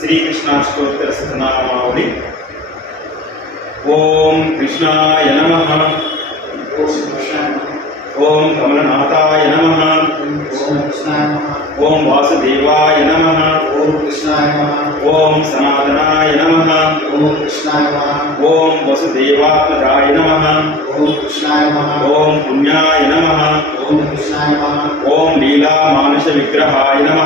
श्रीकृष्णाष्टोत्तरशतनामावली ॐ कृष्णाय नमः. ओम कमलनाथाय नमः. ओम वासुदेवाय नमः. ॐ सनातनाय नमः. ओम वसुदेवात्मजाय नमः. ॐ पुण्याय नमः. ॐ लीलामानसविग्रहाय नमः.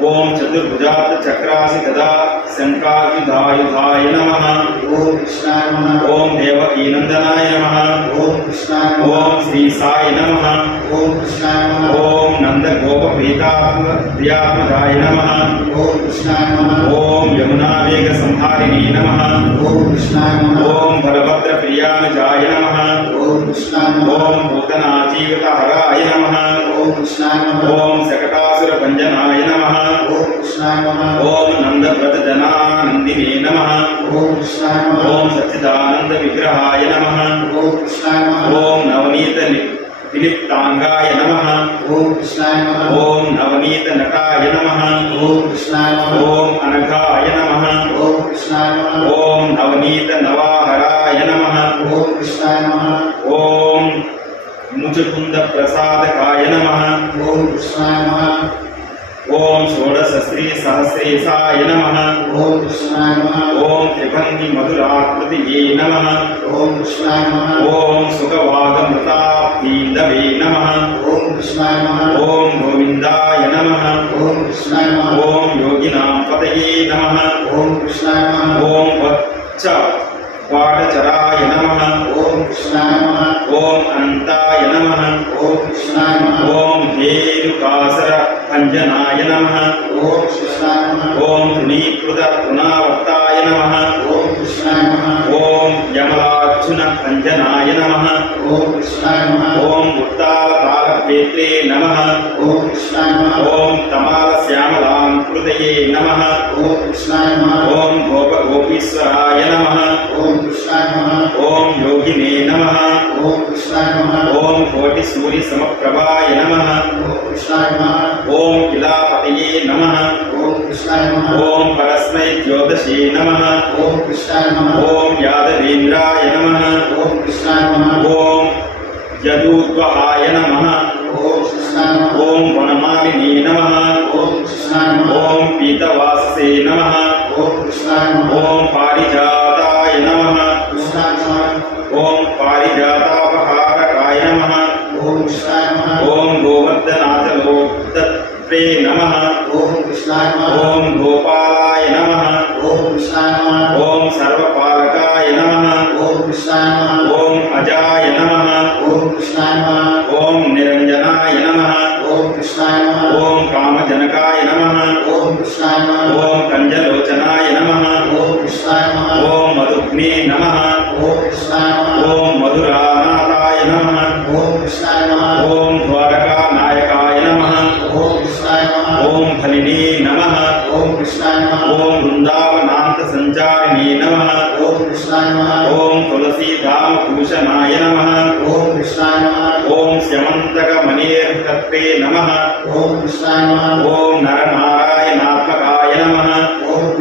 ओम चतुर्भुजात चक्रासि गदा शङ्कायुधायुधाय नम ओम कृष्णाय नम ओम देवकीनन्दनाय नम ओम कृष्णाय ओम श्री साई नम ओम कृष्णाय नमः ओम नन्दगोपप्रीतात्मप्रियात्मधाय नम ओम कृष्णाय ओम ओम कृष्णाय ओम గదా శంకాయుధాయుధాయ నమ ఓం దేవకీనందనాయ నమ ఓం శ్రీ సాయి నమ ఓం నందగోప ప్రియాత్మజాయ నమ ఓం యమునా వేగ సంహారిణీ నమ. ఓం బలభద్ర ప్రియానుజాయ నమ ఓం భూతనాజీవిత హరాయ నమ. ఓం శకటాసుర భంజనాయ నమ ఓం నందవ్రత జనానందినే నమ. ఓం సచ్చిదానంద విగ్రహాయ నమ ఓం నవనీత ని- విలిప్తాంగాయ నమ. ఓం నవనీత నటాయ నమ ఓం అనఘాయ నమ. ఓం నవనీత నవాహరాయ నమ ఓం पञ्चकुन्दप्रसादकाय नमः ॐ कृष्णाय नमः ॐ षोडशस्त्रीसहस्रेशाय नमः ॐ कृष्णाय नमः ॐ त्रिभङ्गिमधुराकृतये नमः ॐ कृष्णाय नमः ॐ सुखवागमृताप्तीन्दवे नमः ॐ कृष्णाय नमः ॐ गोविन्दाय नमः ॐ कृष्णाय नमः ॐ योगिनां पतये नमः ॐ कृष्णाय नमः ॐ वच्च பாடச்சராய நம ஓம் கிருஷ்ணாய நம ஓம் அந்தாய நம ஓம் கிருஷ்ணாய நம ஓம் ஹேருகாசர அஞ்சனாய நம ஓம் கிருஷ்ணாய நம ஓம் துணீகிருத குணாவர்த்தாய நம ஓம் கிருஷ்ணாய நம ஓம் யமலார்ஜுன அஞ்சனாய நம ஓம் கிருஷ்ணாய நம ஓம் உத்தாலதாலபேத்ரே நம ஓம் கிருஷ்ணாய நம ஓம் தம कृतये नमः ॐ कृष्णाय नमः ॐ गोप गोपीश्वराय नमः ॐ कृष्णाय नमः ॐ योगिने नमः ॐ कृष्णाय नमः ॐ कोटिसूर्यसमप्रभाय नमः ॐ कृष्णाय नमः ॐ किलापतये नमः ॐ कृष्णाय नमः ॐ परस्मै ज्योतिषे नमः ॐ कृष्णाय नमः ॐ यादवेन्द्राय नमः ॐ कृष्णाय नमः ॐ यदूद्वहाय नमः ॐ कृष्णाय नमः ॐ वनमालिनी नमः कृष्णगीतवाससे नमः। ओम पारिजाताय नमः। ॐ पारिजातापहारकाय नमः। ॐ कृष्णाय नमः। ॐ गोपालाय नमः। ॐ कृष्णाय ॐ सर्वपालकाय नमः। ॐ अजाय నమ ఓం మధురానాథాయ నమ ఓం ద్వారకా నాయకాయ నమ ఓం ఫలినే నమ ఓం సంచారిణే నమ ఓం తులసీధామ భూషణాయ నమ ఓం స్యమంతక మణిర్కత్వే నమ ఓం నరనారాయణాత్మకాయ నమ ఓం కుబ్జా కృష్ణాంబరధరాయ నమ ఓం మాయినే నమ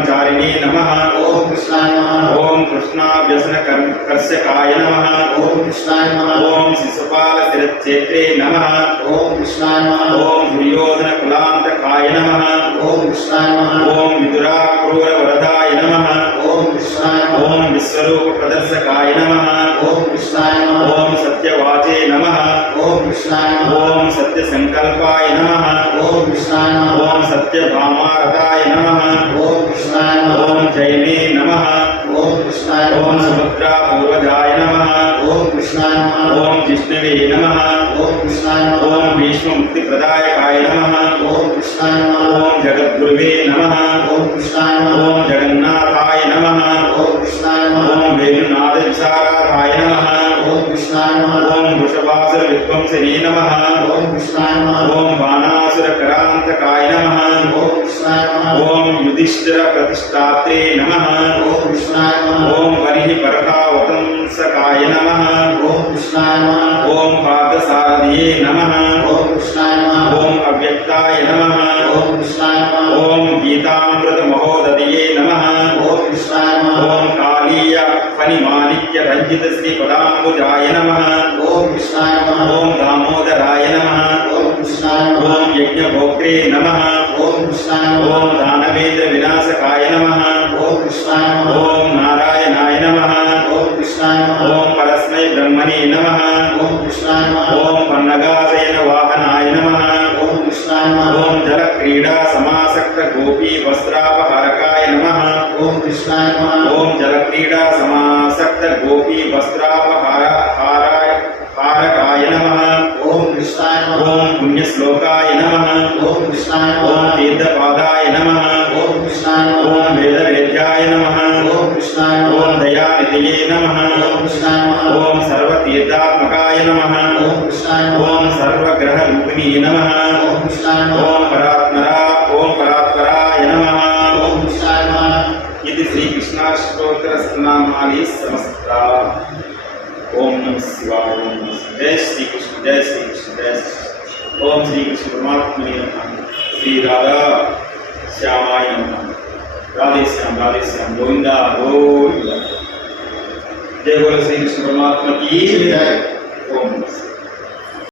ब्रह्मचारिणे नमः ओम कृष्णाय नमः ओम कृष्णा व्यसन कर्स्य काय नमः ओम कृष्णाय नमः ओम शिशुपाल शिरक्षेत्रे नमः ओम कृष्णाय नमः ओम दुर्योधन कुलांत काय नमः ओम कृष्णाय नमः ओम विदुरा क्रूर वरदाय नमः ओम कृष्णाय ओम विश्वरूप प्रदर्शकाय नमः ओम कृष्णाय नमः ओम सत्यवाचे नमः ओम कृष्णाय ओम सत्य संकल्पाय नमः ओम कृष्णाय ओम सत्य भामारताय नमः ओम कृष्णाय ओम जयने नमः ओम कृष्णाय ओम सुभद्रा पूर्वजाय नमः ओम कृष्णाय ओम विष्णुवे नमः ओम कृष्णाय ओम विश्व मुक्ति प्रदायकाय नमः ओम कृष्णाय ओम जगद्गुरुवे नमः ओम कृष्णाय ओम ఓం వృషభాసుర విధ్వంసనే నమ. ఓం కృష్ణాయ ఓం బాణాసుర కరాంతకాయ నమ. ఓం కృష్ణాయ ఓం యుధిష్ఠిర ప్రతిష్టాతే నమ. ఓం కృష్ణాయ ఓం వరిహి పరకావతంసకాయ నమ. ఓం కృష్ణాయ ఓం ఆదిత్య రంజిత శ్రీ పదాంబుజాయ నమ ఓం కృష్ణాయ నమ ఓం దామోదరాయ నమ ఓం కృష్ణాయ నమ ఓం యజ్ఞభోక్రే నమ ఓం కృష్ణాయ నమ ఓం దానవేంద్ర వినాశకాయ నమ ఓం కృష్ణాయ నమ ఓం నారాయణాయ నమ ఓం కృష్ణాయ నమ ఓం పరస్మై బ్రహ్మణే నమ ఓం కృష్ణాయ నమ ఓం పన్నగాసయన వాహనాయ నమ ఓం కృష్ణాయ నమ ఓం జలక్రీడా సమాసక్త గోపీ వస్త్రాపహారకాయ నమ ఓం ओम कृष्णाय नमः ओम जगक्रीडा समासक्त गोपी वस्त्रापहाराय हारकाय नमः ओम कृष्णाय नमः ओम पुण्य श्लोकाय नमः ओम कृष्णाय नमः ओम तीर्थ पादाय नमः ओम कृष्णाय नमः ओम वेद वेद्याय नमः ओम कृष्णाय नमः ओम दया दयानिधये नमः ओम कृष्णाय नमः ओम सर्व तीर्थात्मकाय नमः ओम कृष्णाय नमः ओम सर्व ग्रह रूपिणी नमः ओम कृष्णाय नमः ओम परा శ్రీకృష్ణాష్టోత్తరస్తనామాలి సమస్త. ఓం నమ శివాయ ఓం నమ శివాయ. జయ శ్రీకృష్ణ జయ శ్రీకృష్ణ జయ శ్రీకృష్ణ. ఓం శ్రీకృష్ణ పరమాత్మనే నమ. శ్రీ రాధా శ్యామాయ నమ. రాధే శ్యామ్ రాధే శ్యామ్. గోవిందా గోవింద. జయ బోల శ్రీకృష్ణ పరమాత్మ కీ जय